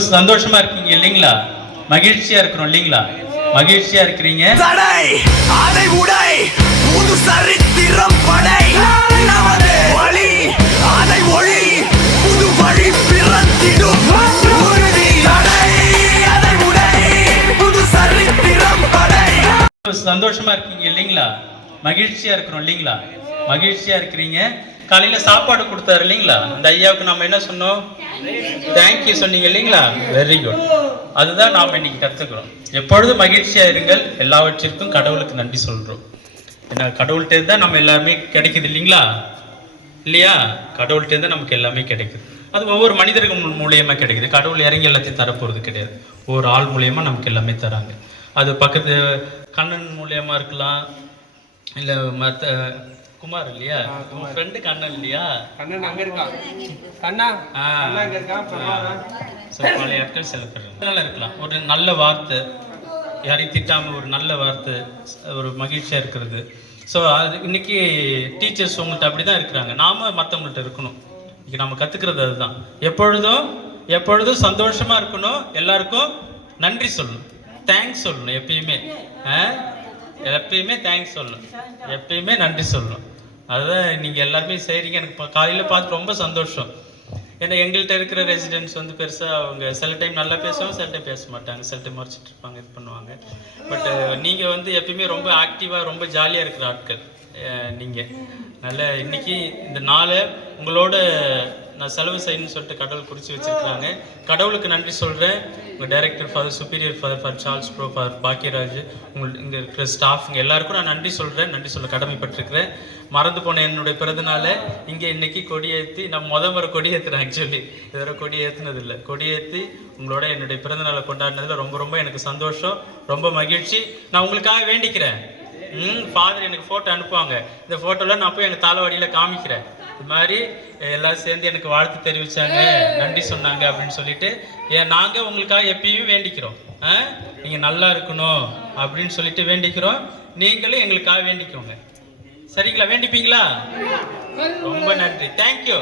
சந்தோஷமா இருக்கீங்க இல்லைங்களா? மகிழ்ச்சியா இருக்கிறோம் இல்லைங்களா? மகிழ்ச்சியா இருக்கிறீங்க. அதை உடை புது சரித்திரம் படை நமது வழி அதை ஒளி புது வழி பிறந்திடும் உறுதி தடை அதை உடை புது சரித்திரம் படை. சந்தோஷமா இருக்கீங்க இல்லைங்களா? மகிழ்ச்சியா இருக்கிறோம் இல்லைங்களா? மகிழ்ச்சியா இருக்கிறீங்க. காலையில சாப்பாடு கொடுத்தாரு இல்லைங்களா? அந்த ஐயாவுக்கு நம்ம என்ன சொன்னோம்? தேங்க்யூ சொன்னீங்க இல்லைங்களா? Very good. அதுதான் நாம் இன்னைக்கு கற்றுக்கிறோம். எப்பொழுதும் மகிழ்ச்சியா இருங்கள். எல்லாவற்றிற்கும் கடவுளுக்கு நன்றி சொல்றோம். ஏன்னா கடவுள்கிட்ட தான் நம்ம எல்லாருமே கிடைக்குது இல்லைங்களா? இல்லையா? கடவுள்கிட்ட தான் நமக்கு எல்லாமே கிடைக்குது. அது ஒவ்வொரு மனிதர்கள் மூலியமா கிடைக்குது. கடவுள் இறங்கி எல்லாத்தையும் தரப்போறது கிடையாது. ஒரு ஆள் மூலியமா நமக்கு எல்லாமே தராங்க. அது பக்கத்து கண்ணன் மூலியமா இருக்கலாம், இல்லை மற்ற குமார் இல்லையா, உங்க ஃப்ரெண்டு கண்ணன் இல்லையா? கண்ணன் அங்க இருக்கான். கண்ணா அங்க இருக்கான். பழைய ஆட்கள் சில பேர் நல்லா இருக்கலாம். ஒரு நல்ல வார்த்தை, யாரையும் திட்டாமல் ஒரு நல்ல வார்த்தை, ஒரு மகிழ்ச்சியாக இருக்கிறது. ஸோ அது இன்னைக்கு டீச்சர்ஸ் உங்கள்கிட்ட அப்படி தான் இருக்கிறாங்க. நாம மற்றவங்கள்ட்ட இருக்கணும். இன்னைக்கு நம்ம கற்றுக்கிறது அதுதான். எப்பொழுதும் சந்தோஷமாக இருக்கணும். எல்லாருக்கும் நன்றி சொல்லணும், தேங்க்ஸ் சொல்லணும். எப்பயுமே தேங்க்ஸ் சொல்லணும், எப்பயுமே நன்றி சொல்லணும். அதுதான் நீங்கள் எல்லாருமே செய்கிறீங்க. எனக்கு காலையில் பார்த்து ரொம்ப சந்தோஷம். ஏன்னா எங்கள்கிட்ட இருக்கிற ரெசிடென்ட்ஸ் வந்து பெருசாக அவங்க சில டைம் நல்லா பேசுவாங்க, சில டைம் பேச மாட்டாங்க, சில டைம் மறைச்சிட்டு இருப்பாங்க, இது பண்ணுவாங்க. பட் நீங்கள் வந்து எப்பயுமே ரொம்ப ஆக்டிவாக ரொம்ப ஜாலியாக இருக்கிற ஆட்கள் நீங்கள். நல்ல இன்னைக்கு இந்த நாளை உங்களோட நான் செலவு செய்யணும்னு சொல்லிட்டு கடவுள் குறித்து வச்சுருக்கிறாங்க. கடவுளுக்கு நன்றி சொல்கிறேன். உங்கள் director father superior father Charles bro father Bhagyaraj, இங்கே இருக்கிற ஸ்டாஃப்ங்க எல்லாருக்கும் நான் நன்றி சொல்கிறேன். நன்றி சொல்ல கடமைப்பட்டிருக்கிறேன். மறந்து போன என்னுடைய பிறந்தநாள் இங்கே இன்னைக்கு கொடியேற்றி நான் முறை கொடியேற்றுறேன். ஆக்சுவலி இதுவரை கொடி ஏற்றுனதில்லை. கொடியேற்றி உங்களோட என்னுடைய பிறந்தநாளை கொண்டாடினதில் ரொம்ப எனக்கு சந்தோஷம், ரொம்ப மகிழ்ச்சி. நான் உங்களுக்காக வேண்டிக்கிறேன். ஃபாதர் எனக்கு ஃபோட்டோ அனுப்புவாங்க. இந்த ஃபோட்டோவில் நான் போய் எங்கள் தாளவாடியில் காமிக்கிறேன். இது மாதிரி எல்லாரும் சேர்ந்து எனக்கு வாழ்த்து தெரிவித்தாங்க, நன்றி சொன்னாங்க அப்படின்னு சொல்லிட்டு நாங்கள் உங்களுக்காக எப்பயும் வேண்டிக்கிறோம். நீங்கள் நல்லா இருக்கணும் அப்படின்னு சொல்லிட்டு வேண்டிக்கிறோம். நீங்களும் எங்களுக்காக வேண்டிக்கோங்க. சரிங்களா? வேண்டிப்பீங்களா? ரொம்ப நன்றி. தேங்க்யூ.